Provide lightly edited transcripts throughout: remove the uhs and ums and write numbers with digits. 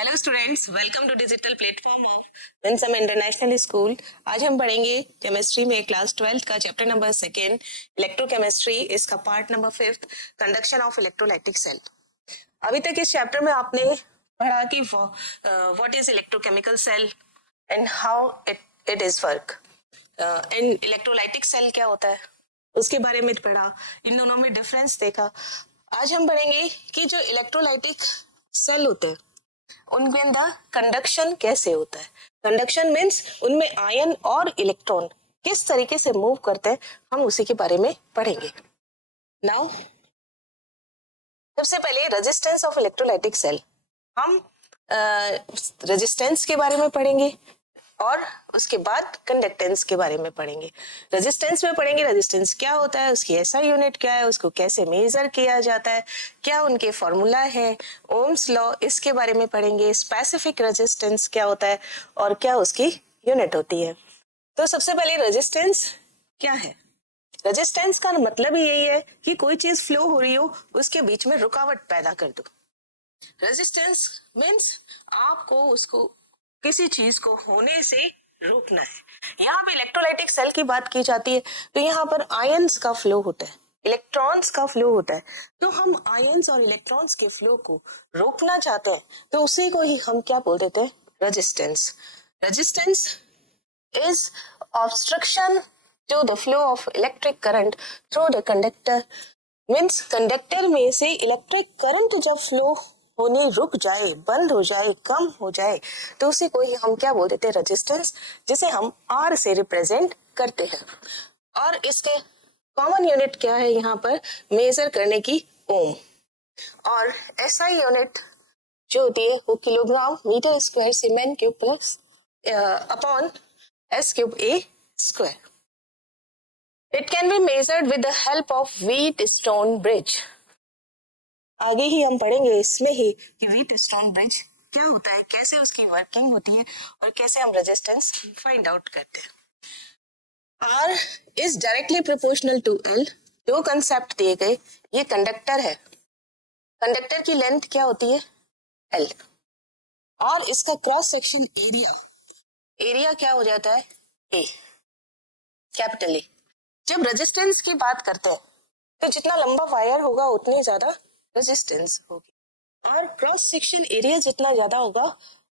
Hello students, welcome to digital platform of Winsome international school. आज हम पढ़ेंगे chemistry में क्लास 12 का चैप्टर नंबर 2 इलेक्ट्रोकेमिस्ट्री, इसका part number 5 conduction of electrolytic cell. अभी तक इस चैप्टर में आपने पढ़ा कि what is electrochemical cell and how it is work, and electrolytic cell क्या होता है उसके बारे में पढ़ा, इन दोनों में डिफरेंस देखा। आज हम पढ़ेंगे कि जो इलेक्ट्रोलाइटिक सेल होते हैं उनके अंदर कंडक्शन कैसे होता है। कंडक्शन मीन्स उनमें आयन और इलेक्ट्रॉन किस तरीके से मूव करते हैं, हम उसी के बारे में पढ़ेंगे। नाउ सबसे पहले रेजिस्टेंस ऑफ इलेक्ट्रोलाइटिक सेल, हम रेजिस्टेंस के बारे में पढ़ेंगे और उसके बाद कंडक्टेंस के बारे में पढ़ेंगे। रेजिस्टेंस में पढ़ेंगे रेजिस्टेंस क्या होता है, उसकी एसआई यूनिट क्या है, उसको कैसे मेजर किया जाता है, क्या उनके फॉर्मूला है, ओम्स लॉ, इसके बारे में पढ़ेंगे। स्पेसिफिक रेजिस्टेंस क्या होता है और क्या उसकी यूनिट होती है। तो सबसे पहले रेजिस्टेंस क्या है। रेजिस्टेंस का मतलब ही यही है कि कोई चीज फ्लो हो रही हो, उसके बीच में रुकावट पैदा कर दो। रेजिस्टेंस मीन्स आपको उसको किसी चीज को होने से रोकना है। यहाँ पे इलेक्ट्रोलाइटिक सेल की बात की जाती है तो यहाँ पर आयंस का फ्लो होता है, इलेक्ट्रॉन्स का फ्लो होता है। तो हम आयंस और इलेक्ट्रॉन्स के फ्लो को रोकना चाहते हैं तो उसी को ही हम क्या बोल देते हैं, resistance. Resistance is obstruction to the flow of electric current through the conductor, means conductor में से इलेक्ट्रिक करंट जब फ्लो होने रुक जाए, बंद हो जाए, कम हो जाए, तो उसी को ही हम क्या बोल देते हैं, रेजिस्टेंस, जिसे हम आर से रिप्रेजेंट करते हैं। और इसके कॉमन यूनिट क्या है यहाँ पर मेजर करने की, ओम। और एसआई यूनिट जो होती है वो kilogram metre square cement cube plus upon S cube A square. It can be measured with the help of Wheatstone bridge. आगे ही हम पढ़ेंगे इसमें ही कि Wheatstone bridge क्या होता है, कैसे उसकी वर्किंग होती है और कैसे हम रेजिस्टेंस फाइंड आउट करते हैं। R is directly proportional to L। दो कंसेप्ट दिए गए, ये कंडक्टर है, कंडक्टर की लेंथ क्या होती है, L, और इसका क्रॉस सेक्शन एरिया, एरिया क्या हो जाता है, A, कैपिटल A। जब रेजिस्टेंस की बात करते हैं तो जितना लंबा वायर होगा उतनी ज्यादा रेजिस्टेंस होगी, और क्रॉस सेक्शन एरिया जितना ज्यादा होगा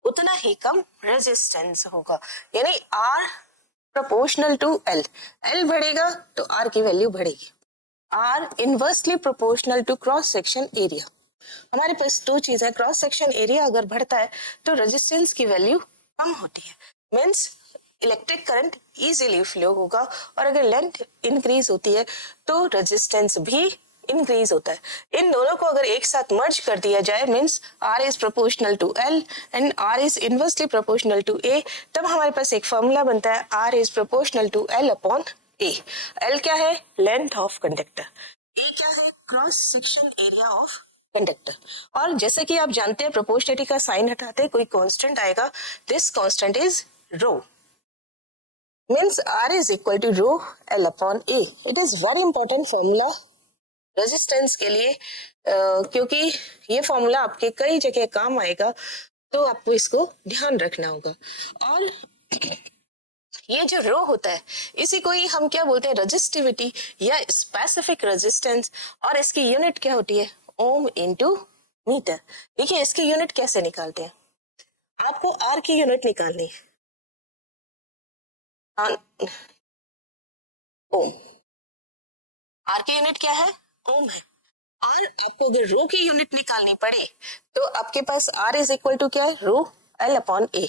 उतना ही कम रेजिस्टेंस होगा। यानी R proportional to L, L बढ़ेगा तो R की वैल्यू बढ़ेगी। R inversely proportional to cross section area. हमारे पास दो चीज है, क्रॉस सेक्शन एरिया अगर बढ़ता है तो रेजिस्टेंस की वैल्यू कम होती है, means electric current easily flow होगा, और अगर लेंथ इंक्रीज होती है तो रेजिस्टेंस भी इंक्रीज होता है। इन दोनों को अगर एक साथ मर्ज कर दिया जाए, means R is proportional to L and R is inversely proportional to A, तब हमारे पास एक फॉर्मूला बनता है R is proportional to L upon A। L क्या है, लेंथ ऑफ कंडक्टर, A क्या है, cross section area of conductor. और जैसे कि आप जानते हैं प्रोपोर्शनलिटी का साइन हटाते कोई कांस्टेंट आएगा, this constant is rho, means R is equal to rho L upon A। It is very important formula resistance के लिए, क्योंकि ये फॉर्मूला आपके कई जगह काम आएगा, तो आपको इसको ध्यान रखना होगा। और ये जो रो होता है इसी को ही हम क्या बोलते हैं, रेजिस्टिविटी या स्पेसिफिक रेजिस्टेंस, और इसकी यूनिट क्या होती है, ओम इनटू मीटर। देखिए इसकी यूनिट कैसे निकालते हैं, आपको आर की यूनिट निकालनी है, ओम। आर की यूनिट क्या है, ओम है। और आपको अगर रो की यूनिट निकालनी पड़े तो आपके पास R इज इक्वल टू क्या है, rho L upon A।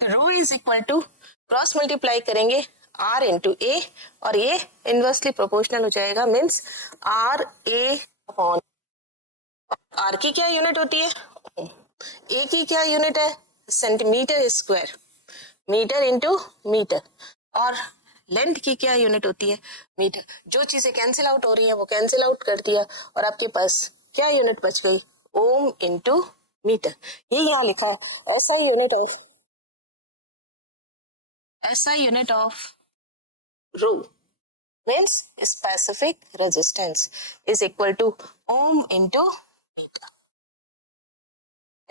Rho is equal to cross multiply करेंगे R इंटू A, और ये इनवर्सली प्रोपोर्शनल हो जाएगा, means R A upon. R की क्या यूनिट होती है, A की क्या यूनिट है, centimetre square, metre into metre, और लेंथ की क्या यूनिट होती है, मीटर। जो चीजें कैंसिल आउट हो रही है वो कैंसिल आउट कर दिया, और आपके पास क्या यूनिट बच गई, ओम इंटू मीटर। ये यहाँ लिखा है, SI unit of rho means specific resistance is equal to ohm into metre.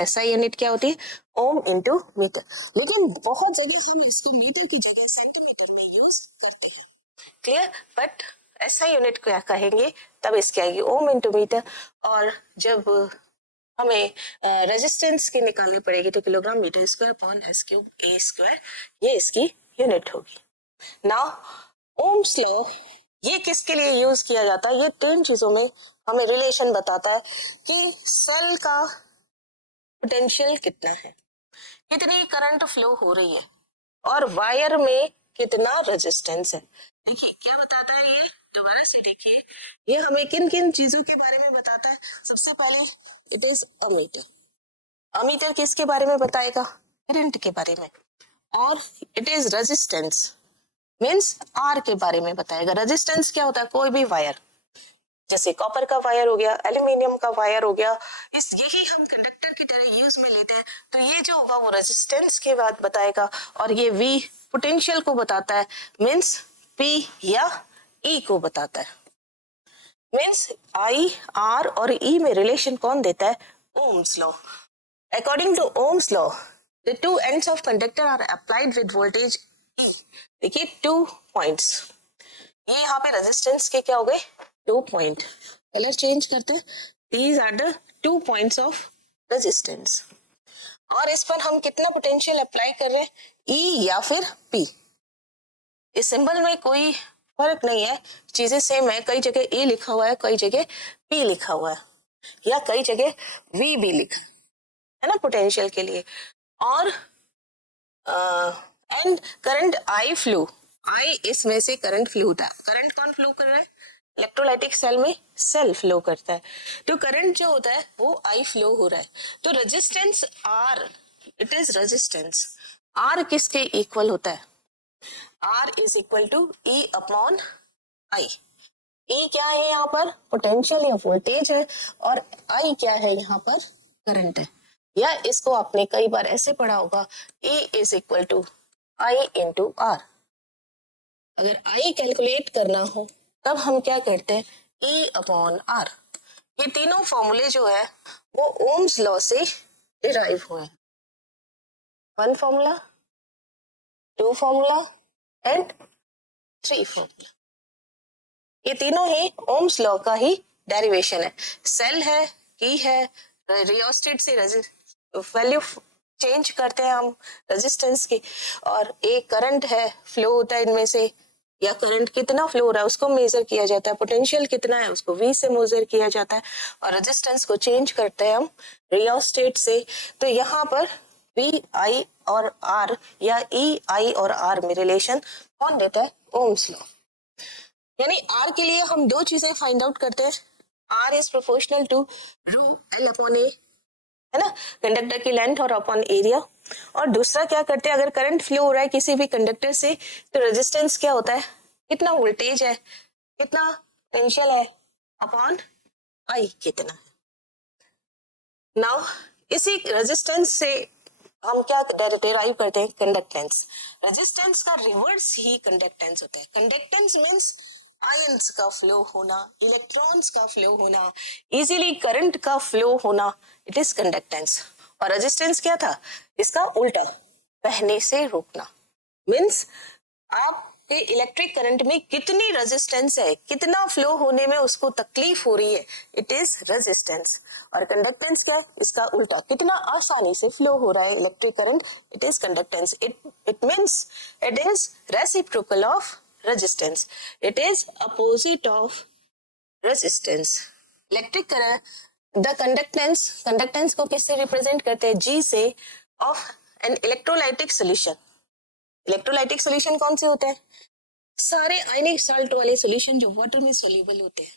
SI unit क्या होती है? Ohm into metre. लेकिन बहुत जगह हम इसको मीटर की जगह सेंटीमीटर में यूज करते हैं, क्लियर? बट SI यूनिट क्या कहेंगे तब इसकी आएगी ओम इंटू मीटर। और जब हमें रेजिस्टेंस की निकालनी पड़ेगी तो kilogram metre square upon S cube A square, ये इसकी यूनिट होगी। नाउ ओम्स लॉ ये किसके लिए यूज किया जाता है? ये 3 चीजों में हमें रिलेशन बताता है कि सेल का पोटेंशियल कितना है, कितनी करंट फ्लो हो रही है, और वायर में कितना रेजिस्टेंस है। देखिए क्या बताता है ये, दोबारा से देखिए, ये हमें किन किन चीजों के बारे में बताता है। सबसे पहले इट इज अमीटर। अमीटर किसके बारे में बताएगा? करंट के बारे में। और it is resistance means R के बारे में बताएगा। रेजिस्टेंस क्या होता है? कोई भी वायर, जैसे कॉपर का वायर हो गया, एल्यूमिनियम का वायर हो गया, इस यही हम कंडक्टर की तरह यूज में लेते हैं। तो ये जो होगा वो रेजिस्टेंस के बाद बताएगा। और ये V पोटेंशियल को बताता है, मीन्स P या E को बताता है। मीन्स I, R और E में रिलेशन कौन देता है? Ohm's law. According to Ohm's law the two ends of conductor are applied with voltage E। देखिए 2 पॉइंट्स, ये यहाँ पे रेजिस्टेंस के क्या हो गए? 2 पॉइंट। कलर चेंज करते हैं। These are the 2 points of resistance। और इस पर हम कितना पोटेंशियल अप्लाई कर रहे हैं? E या फिर P। इस सिंबल में कोई फर्क नहीं है, चीजें सेम है। कई जगह E लिखा हुआ है, कई जगह P लिखा हुआ है, या कई जगह V भी लिखा है ना पोटेंशियल के लिए। और and current I flow, I इसमें से करंट फ्लो होता है। करंट कौन फ्लो कर रहा है? इलेक्ट्रोलाइटिक सेल में सेल फ्लो करता है। तो करंट जो होता है वो I फ्लो हो रहा है। तो resistance R, it is resistance R किसके इक्वल होता है? R is equal to E upon I। E क्या है यहाँ पर? पोटेंशियल या वोल्टेज है। और I क्या है यहाँ पर? करंट है। या इसको आपने कई बार ऐसे पढ़ा होगा, E is equal to I into R। अगर I कैलकुलेट करना हो तब हम क्या करते हैं? E upon R। ये तीनों फॉर्मूले जो है वो ओम्स लॉ से डिराइव हुए हैं। 1 फॉर्मूला, 2 फॉर्मूला एंड 3 फॉर्मूला। ये तीनों ही ओम्स लॉ का ही डेरिवेशन है। सेल है, की है, रियोस्टेट से वैल्यू चेंज करते हैं हम रेजिस्टेंस की, और एक करंट है, फ्लो होता है इनमें से, या करंट कितना फ्लो हो रहा है उसको मेजर किया जाता है, पोटेंशियल कितना है उसको V से मेजर किया जाता है, और रेजिस्टेंस को चेंज करते हैं हम रियोस्टेट से। तो यहाँ पर V, I और R या E, I और R में रिलेशन कौन देता है? Ohm's law. यानी R के लिए हम 2 चीजें फाइंड आउट करते हैं। R is proportional to rho L upon A, है ना, कंडक्टर की लेंथ और अपॉन एरिया। और दूसरा क्या करते हैं, अगर करंट फ्लो हो रहा है किसी भी कंडक्टर से तो रेजिस्टेंस क्या होता है? कितना वोल्टेज है, कितना पोटेंशियल है, अपॉन I कितना है। नाउ इसी रेजिस्टेंस से हम क्या डिराइव करते हैं? कंडक्टेंस। रेजिस्टेंस का रिवर्स ही कंडक्टेंस होता है। कंडक्टेंस मींस आयंस का फ्लो होना, इलेक्ट्रॉन्स का फ्लो होना, इजीली करंट का फ्लो होना, इट इज कंडक्टेंस। और रेजिस्टेंस क्या था? इसका उल्टा, बहने से रोकना। मींस आपके इलेक्ट्रिक करंट में कितनी रेजिस्टेंस है, कितना फ्लो होने में उसको तकलीफ हो रही है, इट इज रेजिस्टेंस। और कंडक्टेंस क्या? इसका उल्टा, कितना आसानी से फ्लो हो रहा है electric current, it is conductance. It means it is reciprocal of resistance, it is opposite of resistance. Electric current, the conductance को किससे रिप्रेजेंट करते हैं? G से, of an electrolytic solution. Electrolytic solution कौन से होते हैं? सारे आयनिक साल्ट वाले सोल्यूशन जो वाटर में सोल्यूबल होते हैं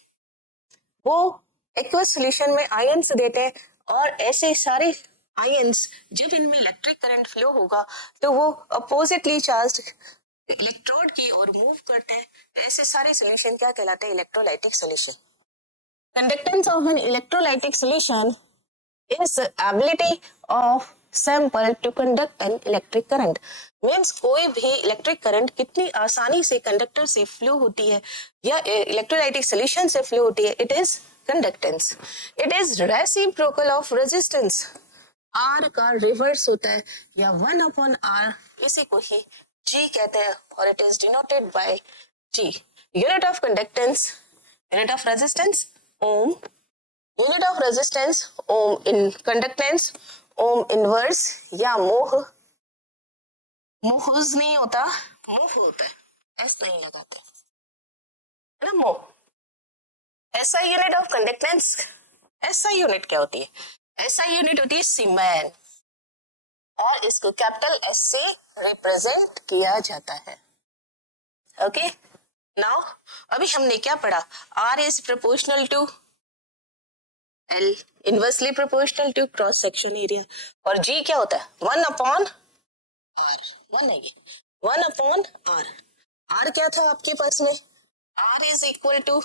वो एक्वस सोल्यूशन में आयंस देते हैं, और ऐसे सारे आयंस जब इनमें इलेक्ट्रिक करंट फ्लो होगा तो वो अपोजिटली चार्ज इलेक्ट्रोड की ओर मूव करते हैं। तो ऐसे सारे सोल्यूशन क्या कहलाते हैं? Electrolytic solution. Conductance of an electrolytic solution is ability of sample to conduct an electric current. Means कोई भी इलेक्ट्रिक करंट कितनी आसानी से कंडक्टर से फ्लो होती है या इलेक्ट्रोलाइटिक सोल्यूशन से फ्लो होती है, it is conductance. It is reciprocal of resistance. R का रिवर्स होता है या 1/r, इसी को ही जी कहते हैं और it is denoted by G. Unit of conductance, unit of resistance ohm, unit of resistance ohm, in conductance ohm inverse या मोह, मोहज नहीं होता, मोह होता है, एस नहीं लगाते है ना, मोह. SI unit of conductance, SI unit क्या होती है? एसआई यूनिट होती है सीमेन और इसको कैपिटल एस से रिप्रेजेंट किया जाता है. ओके नाउ अभी हमने क्या पढ़ा? R is proportional to L, inversely proportional to cross section area. और जी क्या होता है? 1/r. 1 नहीं, 1/r. आर क्या था आपके पास में? R is equal to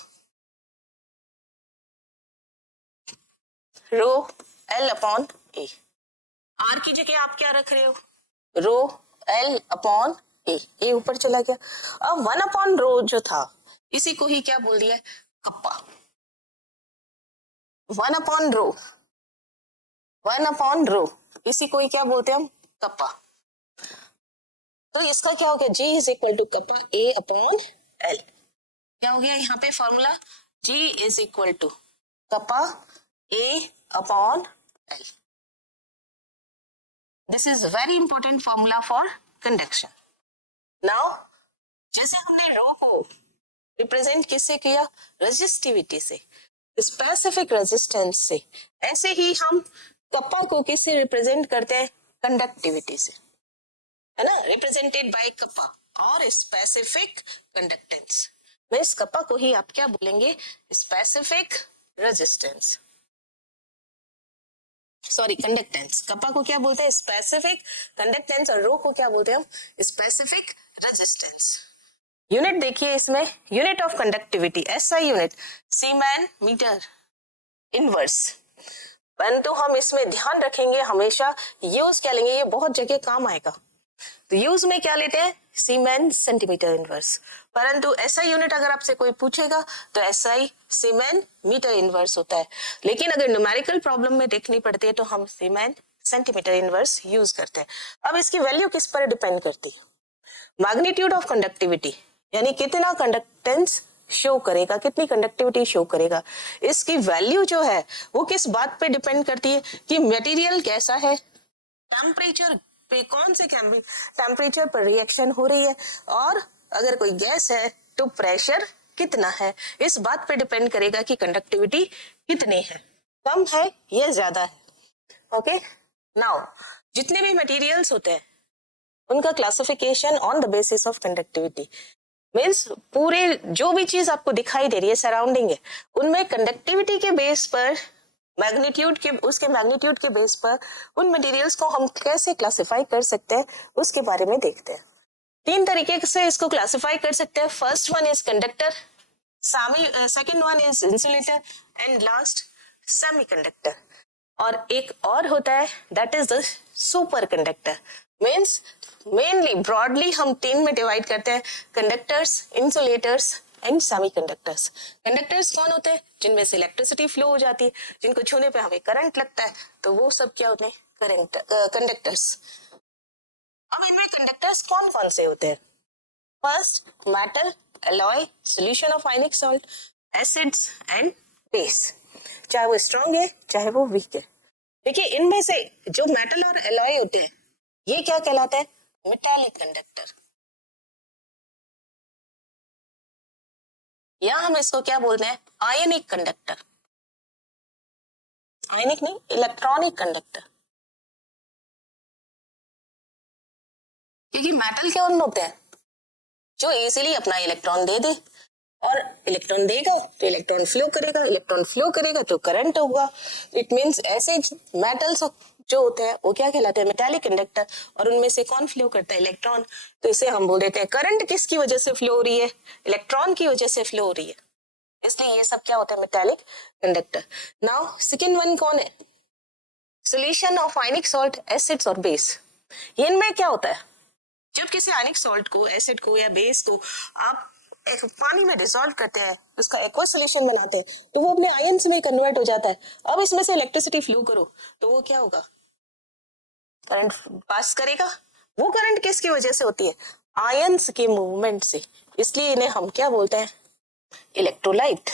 rho L upon A. आर की जगह आप क्या रख रहे हो? रो एल अपॉन ए. ए ऊपर चला गया. अब 1/रो जो था इसी को ही क्या बोल दिया? कप्पा. 1/रो, 1/रो इसी को ही क्या बोलते हैं हम? कप्पा. तो इसका क्या हो गया? G is equal to kappa A upon L. क्या हो गया यहाँ पे formula? G is equal to kappa A upon L. This is very important formula for conduction. Now जैसे हमने रो को रिप्रेजेंट किससे किया? रेजिस्टिविटी से, स्पेसिफिक रेजिस्टेंस से, ऐसे ही हम कप्पा को किससे रिप्रेजेंट करते हैं? कंडक्टिविटी से, है ना, रिप्रेजेंटेड बाय कप्पा और स्पेसिफिक कंडक्टेंस. इस कप्पा को ही आप क्या बोलेंगे? Specific resistance, sorry conductance. Kappa को क्या बोलते हैं? Specific conductance. और रो को क्या बोलते हैं हम? Specific resistance. यूनिट देखिए इसमें, unit of conductivity SI unit siemens metre inverse. परंतु हम इसमें ध्यान रखेंगे हमेशा, यूज क्या लेंगे, ये बहुत जगह काम आएगा. तो यूज में क्या लेते हैं? सीमेन सेंटीमीटर इनवर्स. परंतु एसआई यूनिट अगर आपसे कोई पूछेगा तो एसआई सीमेन मीटर इनवर्स होता है. लेकिन अगर न्यूमेरिकल प्रॉब्लम में देखनी पड़ती है तो हम सीमेन सेंटीमीटर इनवर्स यूज करते हैं. अब इसकी वैल्यू किस पर डिपेंड करती है? मैग्नीट्यूड ऑफ कंडक्टिविटी, यानी कितना कंडक्टेंस शो करेगा, कितनी कंडक्टिविटी शो करेगा, इसकी वैल्यू जो है वो किस बात पे डिपेंड करती है? कि मटेरियल कैसा है, टेम्परेचर पे, कौन से टेम्परेचर पर रिएक्शन हो रही है, और अगर कोई गैस है तो प्रेशर कितना है. इस बात पे डिपेंड करेगा कि कंडक्टिविटी कितनी है, कम है या ज्यादा है. ओके नाउ जितने भी मटेरियल्स होते हैं उनका classification on the basis of conductivity. Means पूरे जो भी चीज आपको दिखाई दे रही है सराउंडिंग है, उनमें कंडक्टिविटी के बेस पर, मैग्नीट्यूड के, उसके मैग्नीट्यूड के बेस पर उन मटेरियल्स को हम कैसे क्लासिफाई कर सकते हैं उसके बारे में देखते हैं. 3 तरीके से इसको क्लासिफाई कर सकते हैं. First one is conductor, second one is insulator and last semiconductor. और एक और होता है that is the super conductor. Means mainly broadly हम 3 में डिवाइड करते हैं, conductors, insulators and semiconductors. Conductors कौन होते हैं? जिनमें से इलेक्ट्रिसिटी फ्लो हो जाती है, जिनको छूने पे हमें करंट लगता है, तो वो सब क्या होते हैं? Current conductors. अब इनमें कंडक्टर्स कौन कौन से होते हैं? First metal, alloy, solution of ionic salt, acids and base. चाहे वो स्ट्रॉन्ग है चाहे वो वीक है. देखिए इनमें से जो मेटल और एलॉय होते हैं ये क्या कहलाता है? Metallic conductor. या हम इसको क्या बोलते हैं? आयनिक कंडक्टर. आयनिक नहीं, इलेक्ट्रॉनिक कंडक्टर. क्योंकि मेटल क्या होते हैं? जो इजीली अपना इलेक्ट्रॉन दे दे, और इलेक्ट्रॉन देगा तो इलेक्ट्रॉन फ्लो करेगा, इलेक्ट्रॉन फ्लो करेगा तो करंट होगा. इट मींस ऐसे मेटल्स जो होते हैं वो क्या कहलाते हैं? Metallic conductor. और उनमें से कौन फ्लो करता है? इलेक्ट्रॉन. तो इसे हम बोल देते हैं करंट किसकी वजह से फ्लो हो रही है? इलेक्ट्रॉन की वजह से फ्लो हो रही है. इसलिए ये सब क्या होता है? Metallic conductor. Now second one कौन है? Solution of ionic salt, acids और बेस. इनमें क्या होता है? जब किसी आयनिक सॉल्ट को, एसिड को या बेस को आप एक पानी में डिसॉल्व करते हैं, उसका एक्वा सॉल्यूशन बनाते हैं, तो वो अपने आयंस में कन्वर्ट हो जाता है. अब इसमें से इलेक्ट्रिसिटी फ्लो करो तो वो क्या होगा? करंट पास करेगा। वो करंट किसकी वजह से होती है? आयंस के मूवमेंट से, इसलिए इन्हें हम क्या बोलते हैं? इलेक्ट्रोलाइट।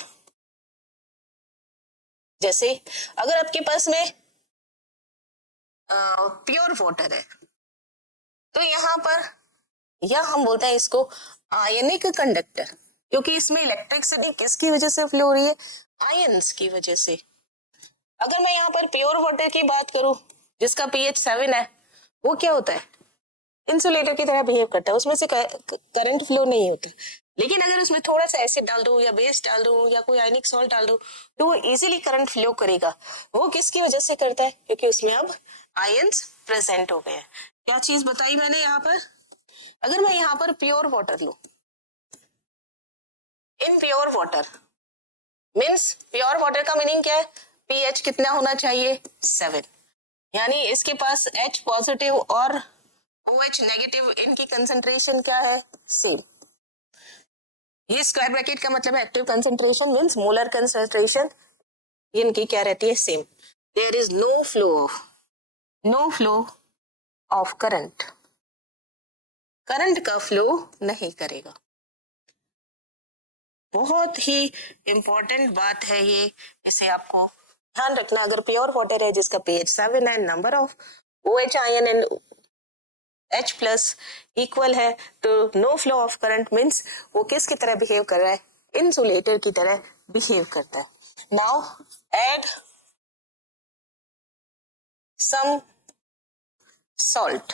जैसे अगर आपके पास में प्योर वाटर है तो यहाँ पर, या हम बोलते हैं इसको आयनिक कंडक्टर, क्योंकि इसमें इलेक्ट्रिक सिटी किसकी वजह से फ्लो हो रही है? आयंस की वजह से। अगर मैं यहाँ पर प्योर वाटर की बात करूं जिसका pH 7 है, वो क्या होता है? इंसुलेटर की तरह बिहेव करता है, उसमें से करंट फ्लो नहीं होता। लेकिन अगर उसमें थोड़ा सा एसिड डाल दो या बेस डाल दो या कोई आयनिक सॉल्ट डाल दो तो वो इजीली करंट फ्लो करेगा। वो किसकी वजह से करता है? क्योंकि उसमें अब आयंस प्रेजेंट हो गए हैं। क्या चीज बताई मैंने यहाँ पर? अगर मैं यहाँ पर प्योर वाटर लूं, in pure water means, pure water का मीनिंग क्या है? pH कितना होना चाहिए? 7। यानी इसके पास H पॉजिटिव और OH नेगेटिव, इनकी कंसंट्रेशन क्या है? सेम। ये स्क्वायर ब्रैकेट का मतलब है active concentration means molar concentration, इनकी क्या रहती है? Same. There is no flow of current, current का फ्लो नहीं करेगा। बहुत ही इंपॉर्टेंट बात है ये, इसे आपको ध्यान रखना। अगर प्योर वाटर है जिसका pH 7 है, number of OH ion and H plus equal है, तो no flow of current means वो किसकी तरह बिहेव कर रहा है? इंसुलेटर की तरह बिहेव करता है। नाउ एड सम सॉल्ट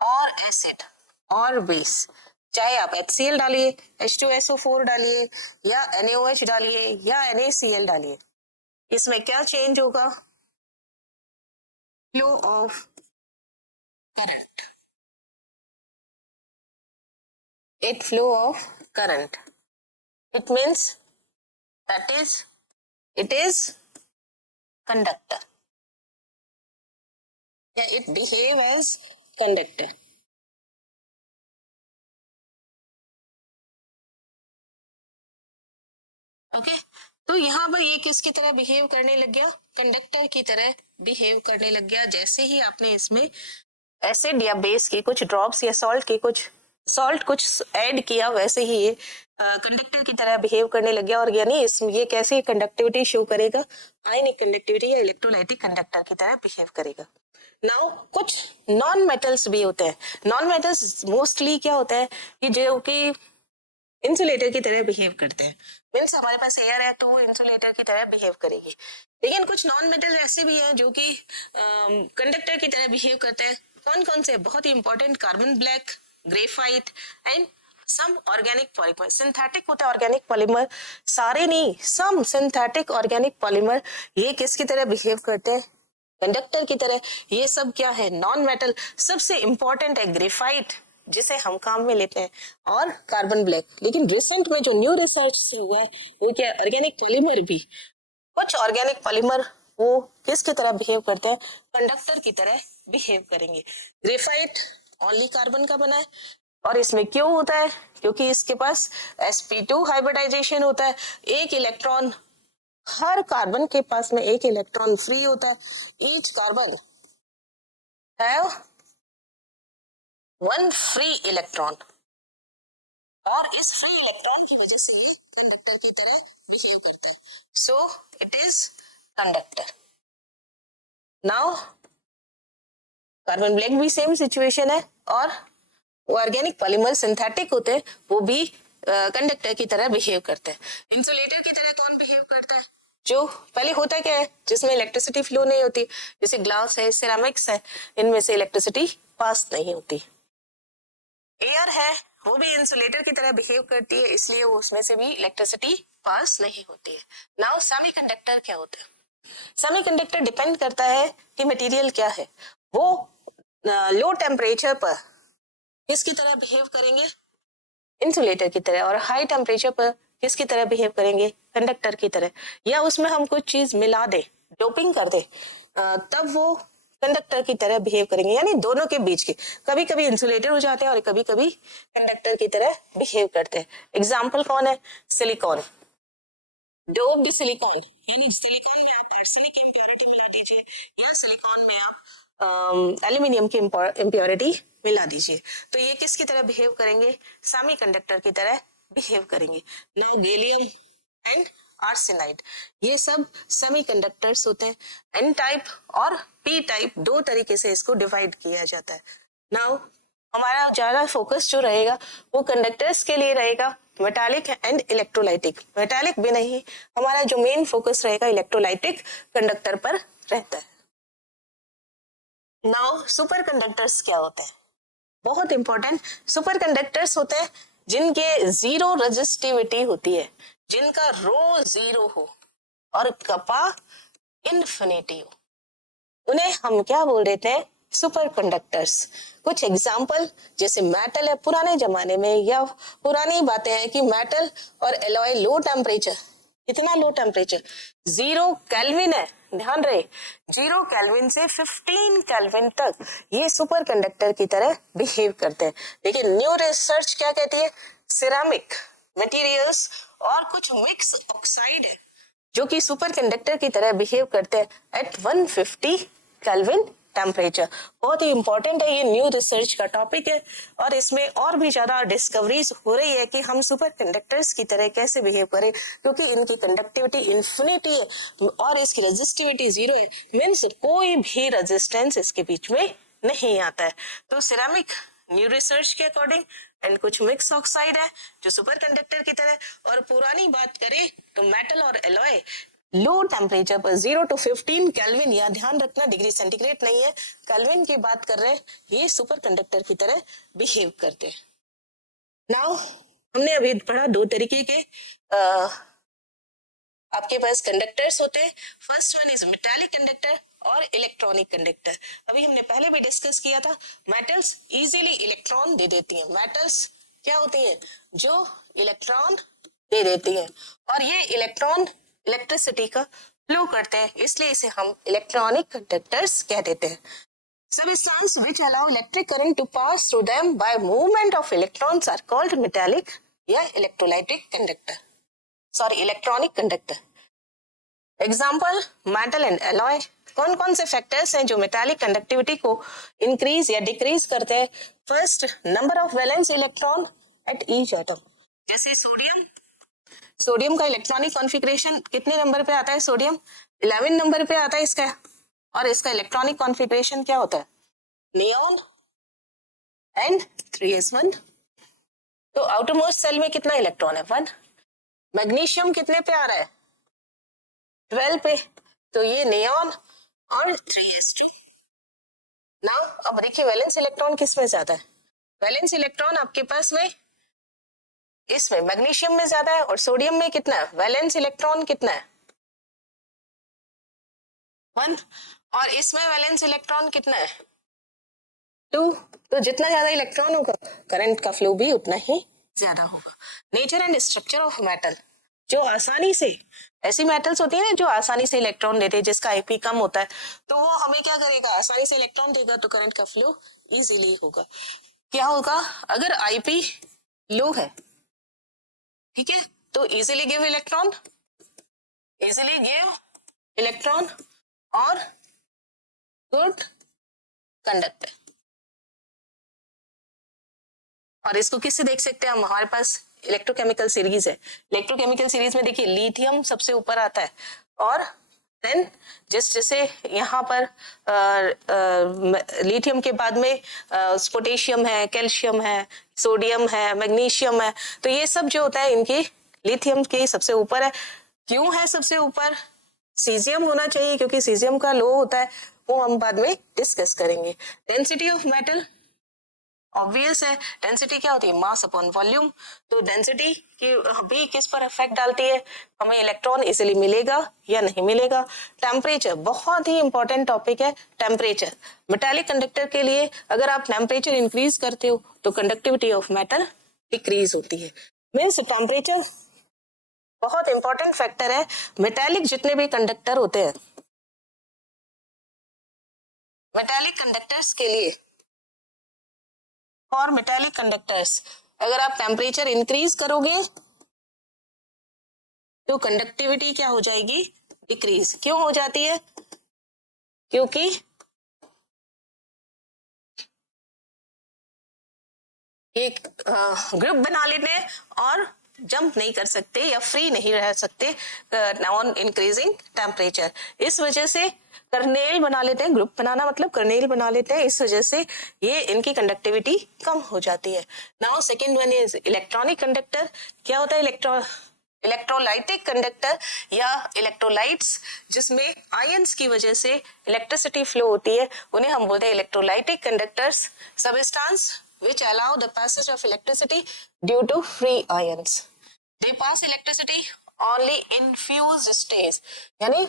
और एसिड और बेस, चाहे आप HCl डालिए, H2SO4 डालिए या NaOH डालिए या NaCl डालिए, इसमें क्या चेंज होगा? Flow of current, it flow of current, it means that is it is conductor, yeah, it behave as conductor. Okay तो यहाँ पर ये किसकी तरह बिहेव करने लग गया? कंडक्टर की तरह बिहेव करने लग गया। जैसे ही आपने इसमें एसिड या बेस की कुछ ड्रॉप्स या सॉल्ट कुछ ऐड किया, वैसे ही ये कंडक्टर की तरह बिहेव करने लग गया। और यानी ये कैसी कंडक्टिविटी शो करेगा? आयनिक कंडक्टिविटी या इलेक्ट्रोलाइटिक कंडक्टर की तरह बिहेव करेगा। नाउ कुछ नॉन मेटल्स भी होते हैं। नॉन मेटल्स मोस्टली क्या होता है कि जो कि इंसुलेटर की तरह बिहेव करते हैं, मीन्स हमारे पास एयर है तो वो इंसुलेटर की तरह बिहेव करेगी। लेकिन कुछ नॉन मेटल ऐसे भी हैं जो कि कंडक्टर की तरह बिहेव करते हैं। कौन कौन से? बहुत ही important, carbon black, graphite and some organic polymer. Synthetic होता है ऑर्गेनिक पॉलीमर, सारे नहीं, सम सिंथेटिक ऑर्गेनिक पॉलीमर, ये किसकी तरह बिहेव करते हैं? कंडक्टर की तरह। ये सब क्या है? Non metal. सबसे इंपॉर्टेंट है ग्रेफाइट, जिसे हम काम में लेते हैं, और कार्बन ब्लैक। लेकिन रिसेंट में जो न्यू रिसर्च से हुआ है वो क्या? ऑर्गेनिक पॉलीमर भी। कुछ ऑर्गेनिक पॉलीमर वो किसकी तरह बिहेव करते हैं? कंडक्टर की तरह बिहेव करेंगे। ग्रेफाइट ओनली कार्बन का बना है, और इसमें क्यों होता है? क्योंकि इसके पास sp2 हाइब्रिडाइजेशन होता है। एक इलेक्ट्रॉन, हर कार्बन के पास में एक इलेक्ट्रॉन फ्री होता है। Each carbon have one free electron, और इस फ्री इलेक्ट्रॉन की वजह से ये कंडक्टर की तरह बिहेव करता है। So it is conductor. Now carbon black भी सेम सिचुएशन है, और ऑर्गेनिक पॉलीमर सिंथेटिक होते हैं, वो भी कंडक्टर की तरह बिहेव करते हैं। इंसुलेटर की तरह कौन बिहेव करता है? जो पहले होता क्या है, जिसमें इलेक्ट्रिसिटी फ्लो नहीं होती, जैसे ग्लास है, सिरेमिक्स है, इनमें से इलेक्ट्रिसिटी पास नहीं होती। एयर है, वो भी इंसुलेटर की तरह बिहेव करती है, इसलिए वो उसमें से भी इलेक्ट्रिसिटी पास नहीं होती है। नाउ सेमीकंडक्टर क्या होता है? सेमीकंडक्टर डिपेंड करता है कि मटेरियल क्या है। वो लो टेम्परेचर पर किसकी तरह बिहेव करेंगे? इंसुलेटर की तरह। और हाई टेम्परेचर पर किसकी तरह बिहेव करेंगे? कंडक्टर की तरह। या उसमें हम कुछ चीज मिला दे, डोपिंग कर दे, तब वो कंडक्टर की तरह बिहेव करेंगे। यानी दोनों के बीच के, कभी कभी इंसुलेटर हो जाते हैं और कभी कभी कंडक्टर की तरह बिहेव करते हैं। एग्जाम्पल कौन है? सिलिकॉन, डोप्ड सिलिकॉन, यानी सिलिकॉन में आप आर्सेनिक इम्प्योरिटी मिला दीजिए, या सिलिकॉन में आप एल्यूमिनियम की इम्प्योरिटी मिला दीजिए, तो ये किसकी तरह बिहेव करेंगे, सेमीकंडक्टर की तरह बिहेव करेंगे। नाउ गैलियम एंड आर्सेनाइड, ये सब सेमीकंडक्टर्स होते हैं। एन टाइप और पी टाइप दो तरीके से इसको डिवाइड किया जाता है। नाउ हमारा ज्यादा फोकस जो रहेगा वो कंडक्टर्स के लिए रहेगा, मेटालिक एंड इलेक्ट्रोलाइटिक। मेटालिक भी नहीं, हमारा जो मेन फोकस रहेगा इलेक्ट्रोलाइटिक कंडक्टर पर रहता है। नाउ सुपर कंडक्टर्स क्या होते हैं, बहुत इंपॉर्टेंट। सुपर कंडक्टर्स होते हैं जिनके जीरो रेजिस्टिविटी होती है, जिनका रो जीरो हो और कपा इन्फिनिटी हो, उन्हें हम क्या बोल देते हैं, सुपर कंडक्टर्स। कुछ एग्जाम्पल, जैसे मेटल है पुराने जमाने में, या पुरानी बातें हैं कि मेटल और एलॉय लो टेम्परेचर, कितना लो टेम्परेचर, 0 केल्विन है, ध्यान रहे 0 केल्विन से 15 केल्विन तक ये सुपर कंडक्टर की तरह बिहेव करते हैं। लेकिन न्यू रिसर्च क्या कहती है, सिरामिक मटेरियल्स और कुछ मिक्स ऑक्साइड है जो कि सुपर कंडक्टर की तरह बिहेव करते हैं एट 150 केल्विन टेम्परेचर। बहुत ही इंपॉर्टेंट है, ये न्यू रिसर्च का टॉपिक है और इसमें और भी ज्यादा डिस्कवरीज हो रही है कि हम सुपर कंडक्टर्स की तरह कैसे बिहेव करें, क्योंकि इनकी कंडक्टिविटी इंफिनिटी है और इसकी रेजिस्टिविटी 0 है, मीन्स कोई भी रेजिस्टेंस इसके बीच में नहीं आता है। तो सिरेमिक न्यू रिसर्च के अकॉर्डिंग एंड कुछ मिक्स ऑक्साइड है जो सुपर कंडक्टर की तरह, और पुरानी बात करें तो मेटल और एलॉय लो टेम्परेचर पर 0 to 15 केल्विन, या ध्यान रखना डिग्री सेंटीग्रेड नहीं है, केल्विन की बात कर रहे हैं, ये सुपर कंडक्टर की तरह बिहेव करते हैं। नाउ हमने अभी पढ़ा दो तरीके के आपके पास कंडक्टर्स होते हैं। First one is metallic conductor और इलेक्ट्रॉनिक कंडक्टर। अभी हमने पहले भी डिस्कस किया था, मेटल्स इजीली इलेक्ट्रॉन दे देती हैं। मेटल्स क्या होती हैं, जो इलेक्ट्रॉन दे देती हैं, और ये इलेक्ट्रॉन इलेक्ट्रिसिटी का फ्लो करते हैं, इसलिए इसे हम इलेक्ट्रॉनिक कंडक्टर्स कह देते हैं। Substances which allow electric current to pass through them by movement of electrons are called metallic या electrolytic conductor, sorry electronic conductor. Example metal and alloy. कौन कौन से फैक्टर्स हैं जो मेटालिक कंडक्टिविटी को इंक्रीज या डिक्रीज करते हैं? First, number of valence electron at each atom. जैसे सोडियम, सोडियम का इलेक्ट्रॉनिक कॉन्फ़िगरेशन कितने नंबर पे आता है, सोडियम 11 नंबर पे आता है इसका, और इसका इलेक्ट्रॉनिक कॉन्फ़िगरेशन क्या होता है, नियॉन एंड 3s1। तो आउटरमोस्ट सेल में कितना इलेक्ट्रॉन है, 1। मैग्नीशियम कितने पे आ रहा है, 12 पे, तो ये नियॉन और 3s2। नाउ अब देखिए वैलेंस इलेक्ट्रॉन किस में ज्यादा है, वैलेंस इलेक्ट्रॉन आपके पास में इसमें मैग्नीशियम में ज्यादा है, और सोडियम में कितना है, वैलेंस इलेक्ट्रॉन कितना है, 1, और इसमें वैलेंस इलेक्ट्रॉन कितना है, 2। तो जितना ज्यादा इलेक्ट्रॉन होगा करंट का फ्लो भी उतना ही ज्यादा होगा। Nature and structure of metal, जो आसानी से, ऐसी मेटल्स होती है ना जो आसानी से इलेक्ट्रॉन देते हैं, जिसका आईपी कम होता है, तो वो हमें क्या करेगा, आसानी से इलेक्ट्रॉन देगा, तो करंट का फ्लो इजीली होगा। क्या होगा, अगर आईपी लो है, ठीक है, तो easily give electron, easily give electron और गुड कंडक्टर। और इसको किससे देख सकते हैं हम, हमारे पास इलेक्ट्रोकेमिकल सीरीज है। इलेक्ट्रोकेमिकल सीरीज में देखिए लिथियम सबसे ऊपर आता है, और देन जैसे यहाँ पर लिथियम के बाद में पोटेशियम है, कैल्शियम है, सोडियम है, मैग्नीशियम है, तो ये सब जो होता है इनकी लिथियम के सबसे ऊपर है। क्यों है सबसे ऊपर, सीजियम होना चाहिए, क्योंकि सीजियम का लो होता है, वो हम बाद में डिस्कस करेंगे। डेंसिटी ऑफ मेटल ऑब्वियस है, डेंसिटी क्या होती है, मास अपॉन वॉल्यूम। तो डेंसिटी की भी किस पर इफेक्ट डालती है, हमें इलेक्ट्रॉन इजीली मिलेगा या नहीं मिलेगा। टेम्परेचर बहुत ही इंपॉर्टेंट टॉपिक है, टेम्परेचर। मेटालिक कंडक्टर के लिए अगर आप टेम्परेचर इंक्रीज करते हो तो कंडक्टिविटी ऑफ मेटल डिक्रीज होती है। मीन्स टेम्परेचर बहुत इंपॉर्टेंट फैक्टर है। मेटालिक जितने भी कंडक्टर होते हैं, मेटालिक कंडक्टर्स के लिए, और मेटालिक कंडक्टर्स अगर आप टेम्परेचर इंक्रीज करोगे तो कंडक्टिविटी क्या हो जाएगी, डिक्रीज। क्यों हो जाती है, क्योंकि ये ग्रुप बना लेते हैं और जंप नहीं कर सकते या फ्री नहीं रह सकते ऑन इंक्रीजिंग टेम्परेचर। इस वजह से कर्नेल बना लेते हैं, ग्रुप बनाना मतलब कर्नेल बना लेते हैं, इस वजह से ये इनकी कंडक्टिविटी कम हो जाती है। Now second one is electronic conductor. क्या होता है इलेक्ट्रोलाइटिक कंडक्टर या इलेक्ट्रोलाइट्स, जिसमें आयंस की वजह से इलेक्ट्रिसिटी फ्लो होती है, उन्हें हम बोलते हैं electrolytic conductors. Substance which allow the passage of electricity due to free ions. They pass electricity only in fused states, यानी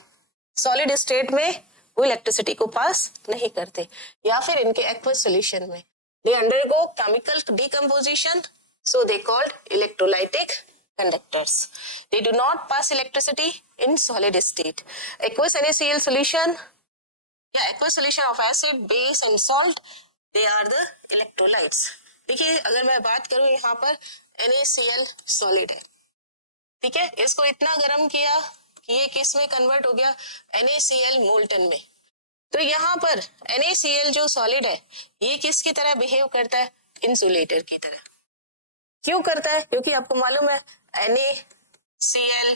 सॉलिड स्टेट में वो इलेक्ट्रिसिटी को पास नहीं करते, या फिर इनके एक्वस सॉल्यूशन में they undergo chemical decomposition, so they called electrolytic conductors. They do not pass electricity in solid state. Aqueous NaCl solution या aqueous solution of acid, base and salt, they are the electrolytes. देखिए अगर मैं बात करूं यहाँ पर NaCl solid है, ठीक है, इसको इतना गर्म किया कि ये किस में कन्वर्ट हो गया, NaCl मोल्टन में। तो यहाँ पर NaCl जो सॉलिड है ये किसकी तरह बिहेव करता है, इंसुलेटर की तरह। क्यों करता है, क्योंकि आपको मालूम है NaCl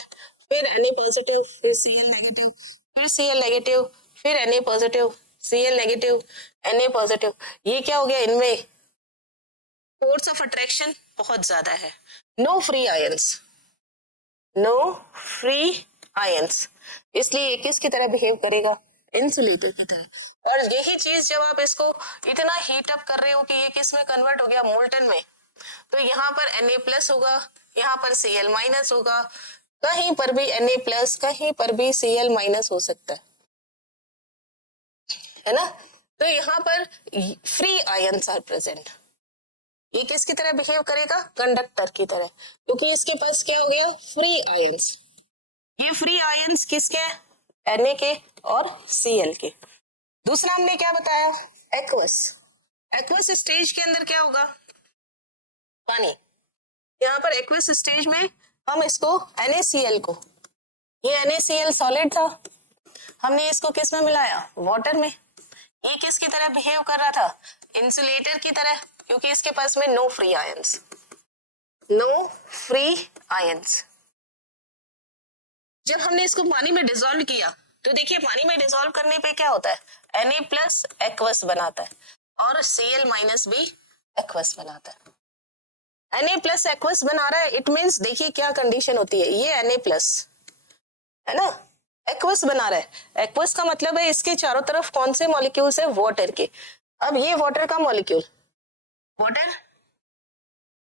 फिर Na पॉजिटिव फिर Cl नेगेटिव फिर Cl नेगेटिव फिर Na positive Cl negative Na positive, ये क्या हो गया, इनमें फोर्स ऑफ अट्रैक्शन बहुत ज्यादा है। No free ions, no free ions, इसलिए ये किसकी तरह बिहेव करेगा, इंसुलेटर की तरह। और यही चीज जब आप इसको इतना हीट अप कर रहे हो कि ये किस में कन्वर्ट हो गया, मोल्टन में, तो यहाँ पर Na प्लस होगा, यहाँ पर Cl माइनस होगा, कहीं पर भी Na प्लस कहीं पर भी Cl माइनस हो सकता है ना। तो यहाँ पर फ्री आयंस आर प्रेजेंट। ये किसकी तरह बिहेव करेगा, कंडक्टर की तरह, क्योंकि इसके पास क्या हो गया, फ्री आयंस। ये फ्री आयंस किसके, Na के और Cl के। दूसरा हमने क्या बताया, एक्वस। एक्वस स्टेज के अंदर क्या होगा, पानी। यहाँ पर एक्वस स्टेज में हम इसको NaCl को, ये NaCl सॉलिड था, हमने इसको किस में मिलाया, वाटर में। ये किसकी तरह बिहेव कर रहा था, इंसुलेटर की तरह, क्योंकि इसके पास में no free ions, no free ions. जब हमने इसको पानी में डिसॉल्व किया तो देखिए पानी में डिसॉल्व करने पे क्या होता है, Na प्लस एक्वस बनाता है और Cl माइनस भी एक्वस बनाता है। Na प्लस एक्वस बना रहा है, इट मीन्स देखिए क्या कंडीशन होती है, ये Na प्लस है ना, एक्वस बना रहा है। एक्वस का मतलब है इसके चारों तरफ कौन से मॉलिक्यूल्स है, वाटर के। अब ये वाटर का मॉलिक्यूल, वाटर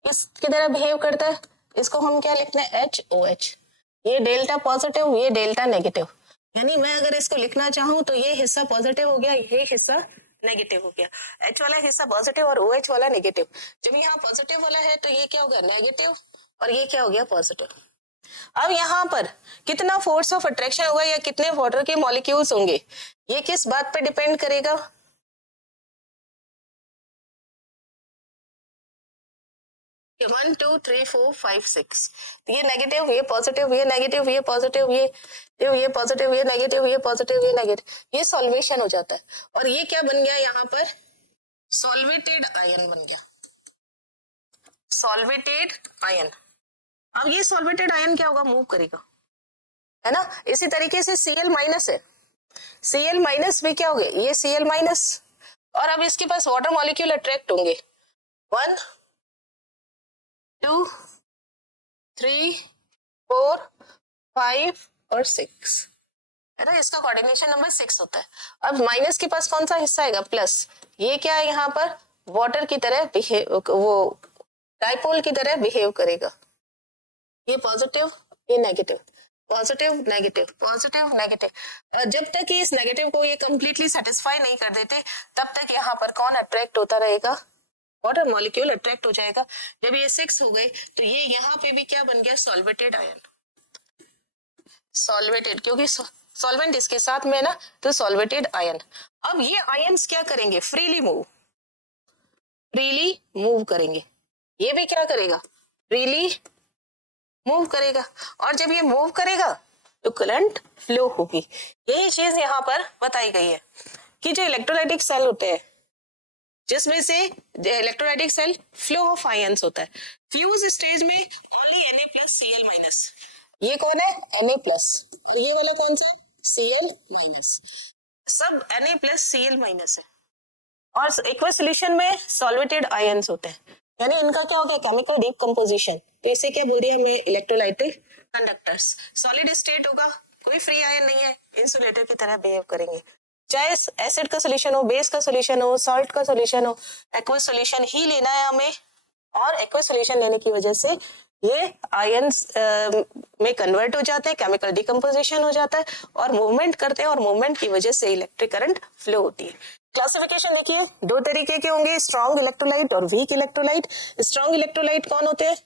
किसकी तरह बिहेव करता है, इसको हम क्या लिखते हैं, HOH। ये डेल्टा पॉजिटिव ये डेल्टा नेगेटिव, यानी मैं अगर इसको लिखना चाहूं तो ये हिस्सा पॉजिटिव हो गया, ये हिस्सा नेगेटिव हो गया, H वाला हिस्सा पॉजिटिव और OH वाला नेगेटिव। जब यहाँ पॉजिटिव वाला है तो ये क्या होगा, नेगेटिव, और ये क्या हो गया, पॉजिटिव। अब यहाँ पर कितना फोर्स ऑफ अट्रैक्शन होगा या कितने वाटर के मॉलिक्यूल्स होंगे, ये किस बात पे डिपेंड करेगा, 1 2 3 4 5 6, ये नेगेटिव ये पॉजिटिव ये नेगेटिव ये पॉजिटिव ये पॉजिटिव ये नेगेटिव ये पॉजिटिव ये नेगेटिव, ये सॉल्वेशन हो जाता है। और ये क्या बन गया, यहाँ पर सॉल्वेटेड आयन बन गया, सॉल्वेटेड आयन। अब ये सॉल्वेटेड आयन क्या होगा, मूव करेगा, है ना। इसी तरीके से Cl माइनस है, Cl माइनस भी क्या हो गया, ये Cl माइनस, और अब इसके पास वाटर मॉलिक्यूल अट्रैक्ट होंगे, 1 2 3 4 5 और 6, है ना, इसका कोऑर्डिनेशन नंबर 6 होता है। अब माइनस के पास कौन सा हिस्सा आएगा, प्लस, ये क्या है, यहाँ पर वाटर की तरह बिहेव, वो डाइपोल की तरह बिहेव करेगा, ये पॉजिटिव ये negative, positive negative positive negative. जब तक कि इस नेगेटिव को ये कंप्लीटली सेटिस्फाई नहीं कर देते तब तक यहाँ पर कौन अट्रैक्ट होता रहेगा, वाटर मॉलिक्यूल अट्रैक्ट हो जाएगा। जब ये 6 हो गए तो ये यहाँ पे भी क्या बन गया, सॉल्वेटेड आयन, सॉल्वेटेड, क्योंकि सॉल्वेंट इसके साथ में है ना, तो सॉल्वेटेड आयन। अब ये आयंस क्या करेंगे, फ्रीली मूव करेंगे, ये भी क्या करेगा, फ्रीली मूव करेगा, और जब ये मूव करेगा तो करंट फ्लो होगी। यही चीज यहाँ पर बताई गई है कि जो इलेक्ट्रोलाइटिक सेल होते हैं जिसमें से electrolytic cell flow of ions होता है। फ्यूज स्टेज में ओनली Na+Cl-। ये कौन है? Na+, और ये वाला कौन सा? Cl-। सब Na+Cl- है। और एक्वस सॉल्यूशन में सॉल्वेटेड आयंस होते हैं, यानी इनका क्या होगा? Chemical decomposition. तो इसे क्या बोल दिया हमने? Electrolytic conductors. सॉलिड स्टेट होगा, कोई फ्री आयन नहीं है, इंसुलेटर की तरह बिहेव करेंगे। चाहे एसिड का सोल्यूशन हो, बेस का सोल्यूशन हो, सॉल्ट का सोल्यूशन हो, एक्वस सोल्यूशन ही लेना है हमें। और एक्वस सोल्यूशन लेने की वजह से ये आयंस में कन्वर्ट हो जाते हैं, केमिकल डिकम्पोजिशन हो जाता है और मूवमेंट करते हैं, और मूवमेंट की वजह से इलेक्ट्रिक करंट फ्लो होती है। क्लासिफिकेशन देखिए, दो तरीके के होंगे, स्ट्रॉन्ग इलेक्ट्रोलाइट और वीक इलेक्ट्रोलाइट। स्ट्रॉन्ग इलेक्ट्रोलाइट कौन होते हैं?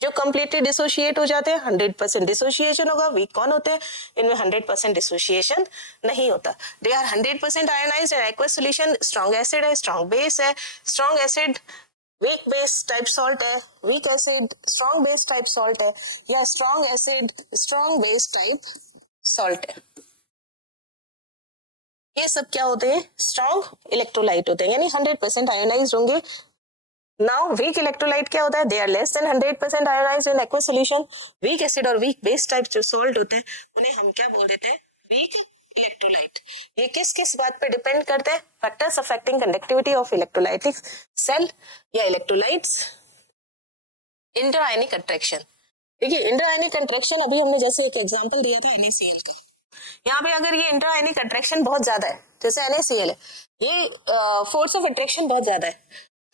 जो कंप्लीटली डिसोशिएट हो जाते हैं, 100% डिसोशिएशन होगा। वीक कौन होते हैं? इनमें 100% डिसोशिएशन नहीं होता। They are 100% ionised in aqueous solution. Strong acid है, स्ट्रॉन्ग बेस है। Strong acid weak base type salt है, weak acid strong base type salt है, या strong acid strong base type salt है। ये सब क्या होते हैं? स्ट्रॉन्ग इलेक्ट्रोलाइट होते हैं, यानी 100% आयोनाइज्ड होंगे। नाउ वीक इलेक्ट्रोलाइट क्या होता है? They are less than 100% ionised in aqueous solution. Weak acid और वीक बेस टाइप जो सॉल्ट होते हैं उन्हें हम क्या बोल देते हैं? Weak electrolyte. ये किस किस बात पे डिपेंड करते हैं? Factors affecting conductivity of electrolytic cell या इलेक्ट्रोलाइट्स। Interionic attraction. देखिए, इंटरआयनिक अट्रैक्शन अभी हमने जैसे एक एग्जांपल दिया था NaCl का। यहाँ पे अगर ये इंटरआयनिक अट्रैक्शन बहुत ज्यादा है, जैसे NaCl है, ये फोर्स ऑफ अट्रैक्शन बहुत ज्यादा है,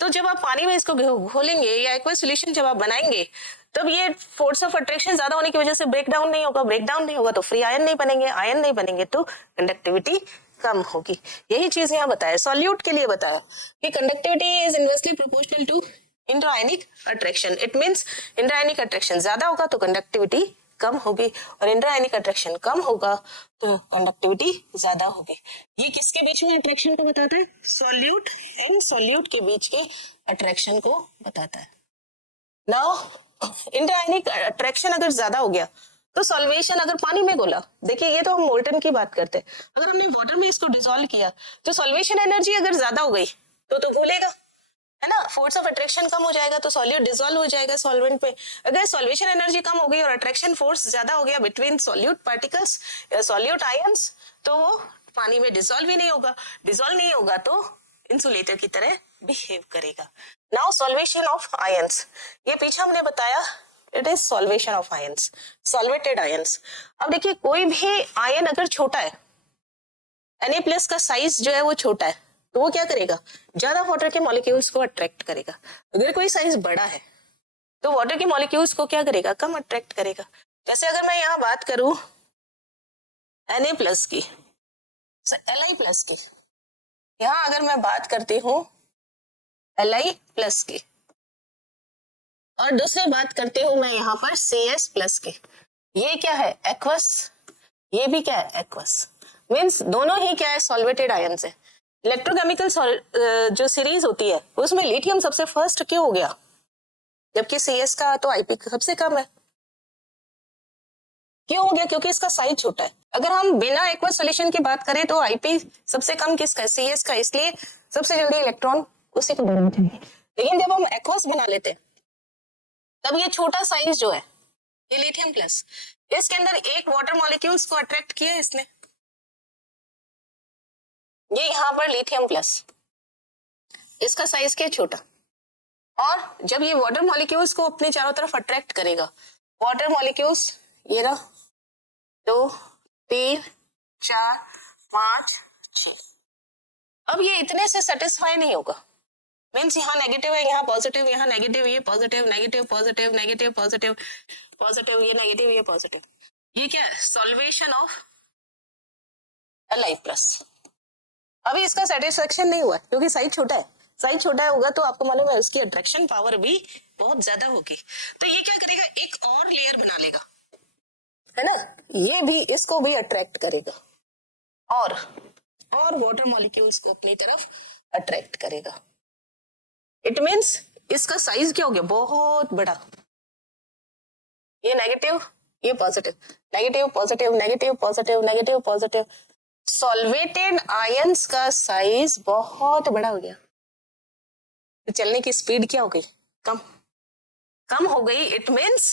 तो जब आप पानी में इसको घोलेंगे या एक्वस सॉल्यूशन जब आप बनाएंगे, तब ये फोर्स ऑफ अट्रैक्शन ज्यादा होने की वजह से ब्रेक डाउन नहीं होगा। ब्रेक डाउन नहीं होगा तो फ्री आयन नहीं बनेंगे, आयन नहीं बनेंगे तो कंडक्टिविटी कम होगी। यही चीज यहाँ बताया, सॉल्यूट के लिए बताया कि conductivity is inversely proportional to interionic attraction. It means interionic attraction ज्यादा होगा तो कंडक्टिविटी कम होगी, और इंटरआयनिक अट्रैक्शन कम होगा तो कंडक्टिविटी ज्यादा होगी। ये किसके बीच में अट्रैक्शन को बताता है? सॉल्यूट एंड सॉल्यूट के बीच के अट्रैक्शन को बताता है। नाउ इंटरआयनिक अट्रैक्शन अगर ज्यादा हो गया तो सॉल्वेशन, अगर पानी में घोला, देखिए ये तो हम मोल्टन की बात करते हैं, अगर हमने वाटर में इसको डिसॉल्व किया तो सॉल्वेशन एनर्जी अगर ज्यादा हो गई तो घुलेगा, है ना? फोर्स ऑफ अट्रैक्शन कम हो जाएगा तो सॉल्यूट डिसॉल्व हो जाएगा सॉल्वेंट पे। अगर सॉल्वेशन एनर्जी कम हो गई और अट्रैक्शन फोर्स ज्यादा हो गया बिटवीन सॉल्यूट पार्टिकल्स या सॉल्यूट आयंस, तो वो पानी में डिसॉल्व ही नहीं होगा। डिसॉल्व नहीं होगा तो इंसुलेटर की तरह बिहेव करेगा। नाउ सॉल्वेशन ऑफ आयंस, ये पीछे हमने बताया, it is solvation of ions, solvated ions. अब देखिए, कोई भी आयन अगर छोटा है, Na+ का साइज जो है वो छोटा है, तो वो क्या करेगा? ज्यादा वाटर के मॉलिक्यूल्स को अट्रैक्ट करेगा। अगर कोई साइज बड़ा है तो वाटर के मॉलिक्यूल्स को क्या करेगा? कम अट्रैक्ट करेगा। जैसे अगर मैं यहाँ बात करूं Na+ की, Li+ की, यहाँ अगर मैं बात करती हूँ Li+ की, और दूसरी बात करती हूँ मैं यहाँ पर Cs+ की, ये क्या है? एक्वस, ये भी क्या है? एक्वस। मीन्स दोनों ही क्या है? सॉल्वेटेड आयंस है। इलेक्ट्रोकेमिकल जो सीरीज होती है उसमें लिथियम सबसे फर्स्ट क्यों हो गया, जबकि CS का तो IP सबसे कम है? क्यों हो गया? क्योंकि इसका साइज छोटा है। अगर हम बिना एक्वस सॉल्यूशन की बात करें तो IP सबसे कम किसका है? CS का, इसलिए सबसे जल्दी इलेक्ट्रॉन उसी को देना चाहिए। लेकिन जब हम एक्वस बना लेते तब ये छोटा साइज जो है, ये लिथियम+, इसके अंदर एक वाटर मॉलिक्यूल्स को अट्रैक्ट किया है इसने, ये यहाँ पर लिथियम+, इसका साइज क्या? छोटा। और जब ये वाटर मॉलिक्यूल्स को अपने चारों तरफ अट्रैक्ट करेगा, वाटर मॉलिक्यूल्स ये ना 2 3 4 5 6, अब ये इतने से सेटिस्फाई नहीं होगा। मीन्स यहाँ नेगेटिव है, यहाँ पॉजिटिव, यहाँ नेगेटिव, ये positive, negative, positive, negative, positive, positive, ये नेगेटिव, ये पॉजिटिव। ये क्या है? Solvation of Li+। अभी इसका सेटिस्फेक्शन नहीं हुआ क्योंकि साइज छोटा है। साइज छोटा होगा तो आपको मालूम है उसकी अट्रैक्शन पावर भी बहुत ज्यादा होगी। तो ये क्या करेगा? एक और लेयर बना लेगा, है ना? ये भी इसको भी अट्रैक्ट करेगा और वाटर मॉलिक्यूल्स को अपनी तरफ अट्रैक्ट करेगा। इट मींस इसका साइज क्या हो गया? बहुत बड़ा। ये नेगेटिव, ये positive, negative, positive, negative, positive, negative, positive. Solvated ions का साइज बहुत बड़ा हो गया। तो चलने की स्पीड क्या हो गई, कम हो गई। इट मीन्स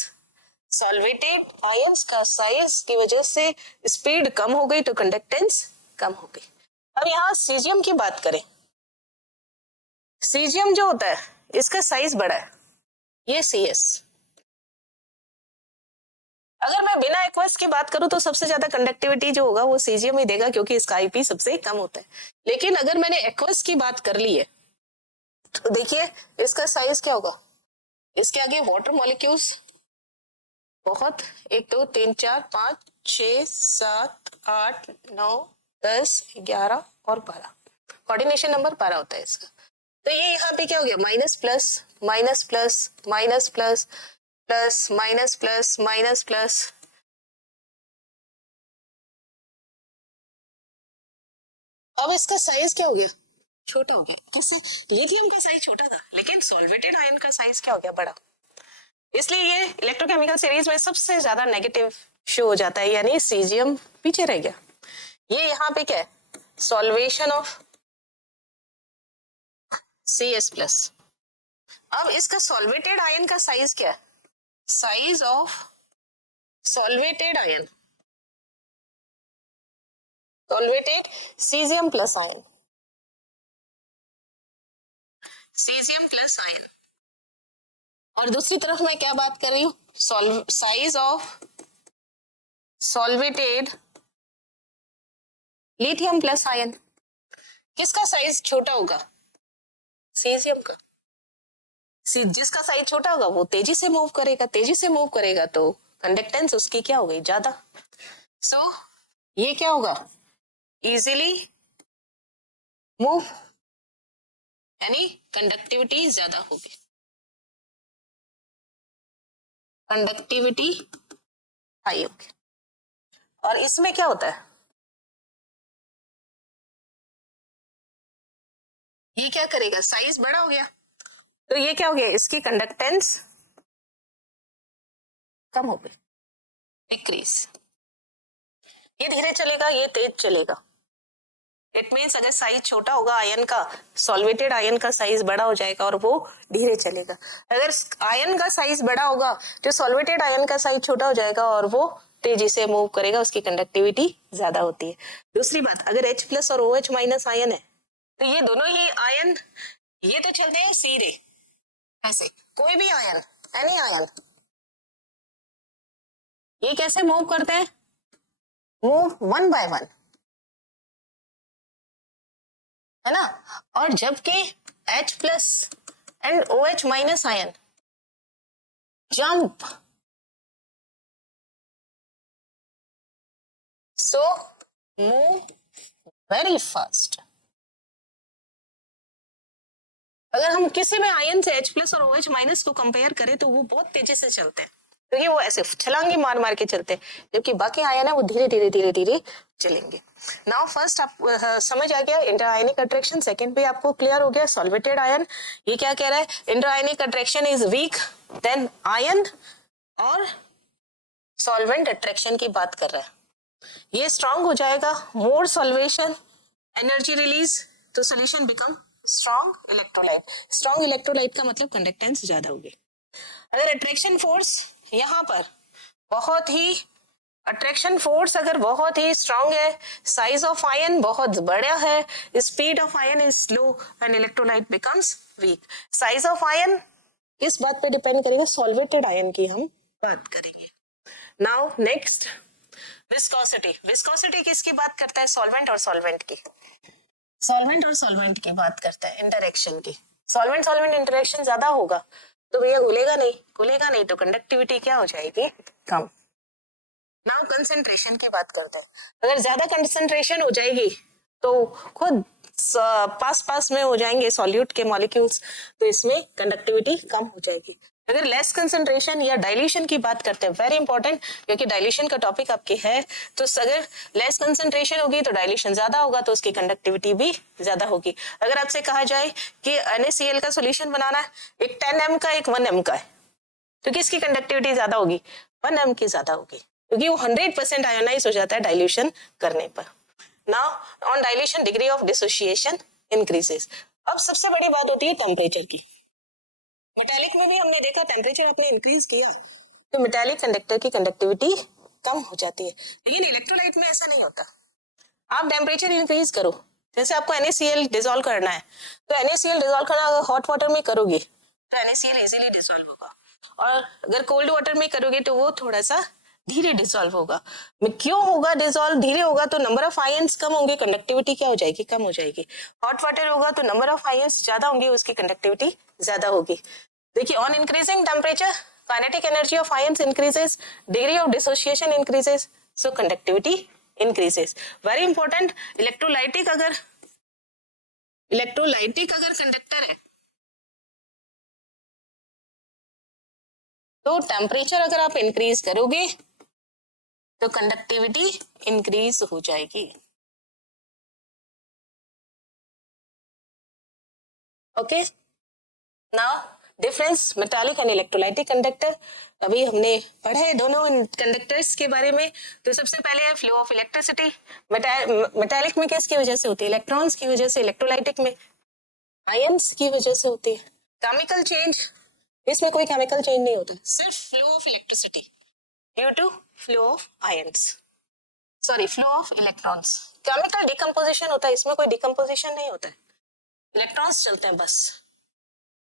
सॉल्वेटेड आयंस का साइज की वजह से स्पीड कम हो गई तो कंडक्टेंस कम हो गई। अब यहाँ सीजियम की बात करें, सीजियम जो होता है इसका साइज बड़ा है, ये CS। अगर मैं बिना एक्वस की बात करूं तो सबसे ज्यादा कंडक्टिविटी जो होगा वो सीजियम ही देगा क्योंकि इसका IP सबसे कम होता है। लेकिन अगर मैंने एक्वस की बात कर ली है तो देखिए इसका साइज क्या होगा, इसके आगे वाटर मॉलिक्यूल्स बहुत, 1 2 3 4 5 6 7 8 9 10 11 और 12, कोऑर्डिनेशन नंबर 12 होता है इसका। तो ये यहाँ पे क्या हो गया, minus plus minus plus minus plus plus minus plus minus plus. अब इसका साइज क्या हो गया, छोटा हो गया। किससे, लिथियम का साइज छोटा था लेकिन सॉल्वेटेड आयन का साइज क्या हो गया, बड़ा। इसलिए ये इलेक्ट्रोकेमिकल सीरीज में सबसे ज्यादा नेगेटिव शो हो जाता है, यानी सीजियम पीछे रह गया। ये यहाँ पे क्या है, सॉल्वेशन ऑफ CS+। अब इसका सॉल्वेटेड आयन का साइज क्या है, size of solvated ion, solvated caesium plus ion, caesium plus ion. और दूसरी तरफ मैं क्या बात कर रही हूँ, size of solvated lithium plus ion. किसका साइज छोटा होगा, सीजियम का। जिसका साइज छोटा होगा वो तेजी से मूव करेगा, तेजी से मूव करेगा तो कंडक्टेंस उसकी क्या हो गई, ज्यादा। सो ये क्या होगा, इजीली मूव, यानी कंडक्टिविटी ज्यादा होगी, कंडक्टिविटी हाई होगी। और इसमें क्या होता है, ये क्या करेगा, साइज बड़ा हो गया तो ये क्या हो गया, इसकी कंडक्टेंस कम हो गई, डिक्रीज। ये धीरे चलेगा, ये तेज चलेगा। इट मीन्स अगर साइज छोटा होगा आयन का, सॉल्वेटेड आयन का साइज बड़ा हो जाएगा और वो धीरे चलेगा। अगर आयन का साइज बड़ा होगा जो सॉल्वेटेड आयन का साइज छोटा हो जाएगा और वो तेजी से मूव करेगा, उसकी कंडक्टिविटी ज्यादा होती है। दूसरी बात, अगर H+ और OH- आयन है तो ये दोनों ही आयन, ये तो चलते हैं सीधे ऐसे, कोई भी आयन, एनी आयन, ये कैसे मूव करते हैं, मूव 1 by 1, है ना। और जबकि H+ and OH- ion jump, so move very fast. अगर हम किसी भी आयन से H+ और OH- को कंपेयर करें तो वो बहुत तेजी से चलते हैं क्योंकि वो ऐसे छलांगे मार मार के चलते हैं, जबकि बाकी आयन है वो धीरे धीरे धीरे धीरे चलेंगे। नाउ फर्स्ट आप समझ आ गया इंटर आयनिक अट्रैक्शन, सेकंड भी आपको क्लियर हो गया सॉल्वेटेड आयन। ये क्या कह रहा है, inter ionic attraction is weak than ion, और सॉल्वेंट अट्रैक्शन की बात कर रहा है, ये स्ट्रांग हो जाएगा, मोर सॉल्वेशन, एनर्जी रिलीज, तो solution become strong electrolyte. Strong electrolyte का मतलब कंडक्टेंस ज्यादा होगी। अगर अट्रैक्शन फोर्स यहाँ पर बहुत ही, अट्रैक्शन फोर्स अगर बहुत ही स्ट्रांग है, साइज ऑफ आयन बहुत बड़ा है, speed of ion is slow and electrolyte becomes week. Size of ion किस बात पे डिपेंड करेगा, सॉल्वेटेड आयन की हम बात करेंगे। Now next, viscosity. विस्कोसिटी किसकी बात करता है, सॉल्वेंट और सॉल्वेंट की, सॉल्वेंट और सॉल्वेंट की बात करता है, इंटरेक्शन की। सॉल्वेंट सॉल्वेंट इंटरेक्शन ज्यादा होगा तो भैया घुलेगा नहीं तो कंडक्टिविटी क्या हो जाएगी, कम। नाउ कंसंट्रेशन की बात करते हैं, अगर ज्यादा कंसंट्रेशन हो जाएगी तो खुद पास पास में हो जाएंगे सॉल्यूट के मॉलिक्यूल्स, तो इसमें कंडक्टिविटी कम हो जाएगी। अगर लेस कंसंट्रेशन या डाइल्यूशन की बात करते हैं, वेरी इंपॉर्टेंट क्योंकि डाइल्यूशन का टॉपिक आपके है, तो अगर लेस कंसंट्रेशन होगी तो डाइल्यूशन ज्यादा होगा तो उसकी कंडक्टिविटी भी ज्यादा होगी। अगर आपसे कहा जाए कि NaCl का सोल्यूशन बनाना है, एक 10 m का एक 1 m का है, तो किसकी कंडक्टिविटी ज्यादा होगी, 1 m की ज्यादा होगी क्योंकि वो 100% आयोनाइज हो जाता है डाइल्यूशन करने पर। Now on dilution degree of dissociation increases. अब सबसे बड़ी बात होती है टेम्परेचर की। मेटालिक में भी हमने देखा टेम्परेचर आपने इंक्रीज किया तो मेटालिक कंडक्टर की कंडक्टिविटी कम हो जाती है, लेकिन इलेक्ट्रोलाइट में ऐसा नहीं होता। आप टेम्परेचर इंक्रीज करो, जैसे आपको NaCl डिसॉल्व करना है तो NaCl डिसॉल्व करना अगर हॉट वाटर में करोगे तो NaCl इजीली डिसॉल्व होगा, और अगर कोल्ड वाटर में करोगे तो वो थोड़ा सा धीरे डिसॉल्व होगा। क्यों होगा डिसॉल्व धीरे होगा? तो नंबर ऑफ आयंस कम होंगे, कंडक्टिविटी क्या हो जाएगी? कम हो जाएगी। हॉट वाटर होगा तो नंबर ऑफ आयंस ज्यादा होंगे, उसकी कंडक्टिविटी ज्यादा होगी। देखिए, on increasing temperature kinetic energy of ions increases, degree of dissociation increases, so conductivity increases. Very important, electrolytic अगर कंडक्टर है तो टेम्परेचर अगर आप इंक्रीज करोगे तो कंडक्टिविटी इंक्रीज हो जाएगी। Okay, now difference metallic and electrolytic conductor. अभी हमने पढ़े दोनों कंडक्टर्स के बारे में। तो सबसे पहले है फ्लो ऑफ इलेक्ट्रिसिटी। मेटालिक में किसकी वजह से होती है? इलेक्ट्रॉन्स की वजह से। इलेक्ट्रोलाइटिक में आयंस की वजह से होती है। केमिकल चेंज, इसमें कोई केमिकल चेंज नहीं होता, सिर्फ flow of electricity due to flow of ions, sorry flow of electrons. Chemical decomposition होता है, इसमें कोई डिकम्पोजिशन नहीं होता है, इलेक्ट्रॉन्स चलते हैं बस।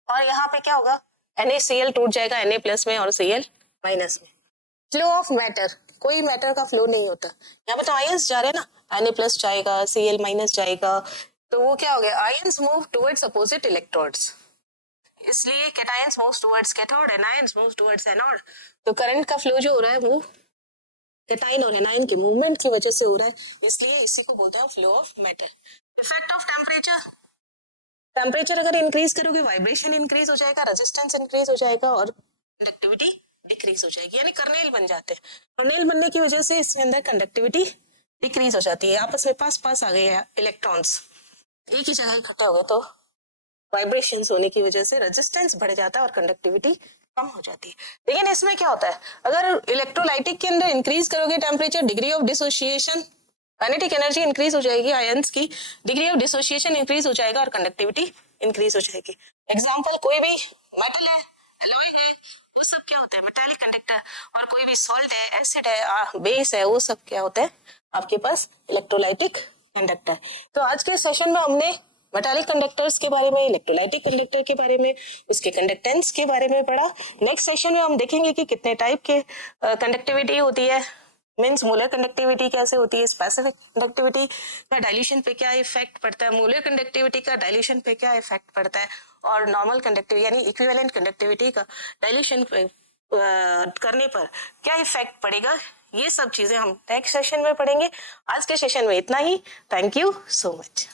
और यहाँ पे क्या होगा? NaCl टूट जाएगा Na प्लस में और Cl माइनस में। फ्लो ऑफ मैटर, कोई मैटर का फ्लो नहीं होता। यहाँ पे तो आयंस जा रहे हैं ना, Na प्लस जाएगा, Cl माइनस जाएगा, तो वो क्या हो गया? Ions move towards opposite electrodes, इसलिए cations moves towards cathode, anions moves towards anode. तो करंट का फ्लो जो हो रहा है वो कैटायन और एनायन के मूवमेंट की वजह से हो रहा है, इसलिए इसी को बोलते हैं flow of matter. Effect of temperature, temperature अगर इंक्रीज करोगे वाइब्रेशन इंक्रीज हो जाएगा, रेजिस्टेंस इंक्रीज हो जाएगा और कंडक्टिविटी डिक्रीज हो जाएगी, यानी कर्नेल बन जाते हैं। कर्नेल बनने की वजह से इसके अंदर कंडक्टिविटी डिक्रीज हो जाती है, आपस में पास पास आ गए हैं इलेक्ट्रॉन्स, एक ही जगह इकट्ठा हो गए तो वाइब्रेशंस होने की वजह से रेजिस्टेंस बढ़ जाता है और कंडक्टिविटी कम हो जाती है। लेकिन इसमें क्या होता है, अगर इलेक्ट्रोलाइटिक के अंदर इंक्रीज करोगे temperature, degree of dissociation, kinetic energy increase हो जाएगी, आयंस की डिग्री ऑफ डिसोसिएशन इंक्रीज हो जाएगा और कंडक्टिविटी इंक्रीज हो जाएगी। एग्जांपल, कोई भी मेटल है, एलॉय है, वो सब क्या होता है? Metallic conductor. और कोई भी सॉल्ट है, एसिड है, बेस है, वो सब क्या होता है? आपके पास इलेक्ट्रोलाइटिक कंडक्टर। तो आज के सेशन में हमने मेटालिक कंडक्टर्स के बारे में, इलेक्ट्रोलाइटिक कंडक्टर के बारे में, उसके कंडक्टेंस के बारे में पढ़ा। नेक्स्ट सेशन में हम देखेंगे कि कितने टाइप के कंडक्टिविटी होती है, मीन्स मोलर कंडक्टिविटी कैसे होती है, स्पेसिफिक कंडक्टिविटी का डाइल्यूशन पे क्या इफेक्ट पड़ता है, मोलर कंडक्टिविटी का डाइल्यूशन पे क्या इफेक्ट पड़ता है, और नॉर्मल कंडक्टिविटी यानी इक्विवेलेंट कंडक्टिविटी का डाइल्यूशन करने पर क्या इफेक्ट पड़ेगा। ये सब चीजें हम नेक्स्ट सेशन में पढ़ेंगे। आज के सेशन में इतना ही। Thank you so much.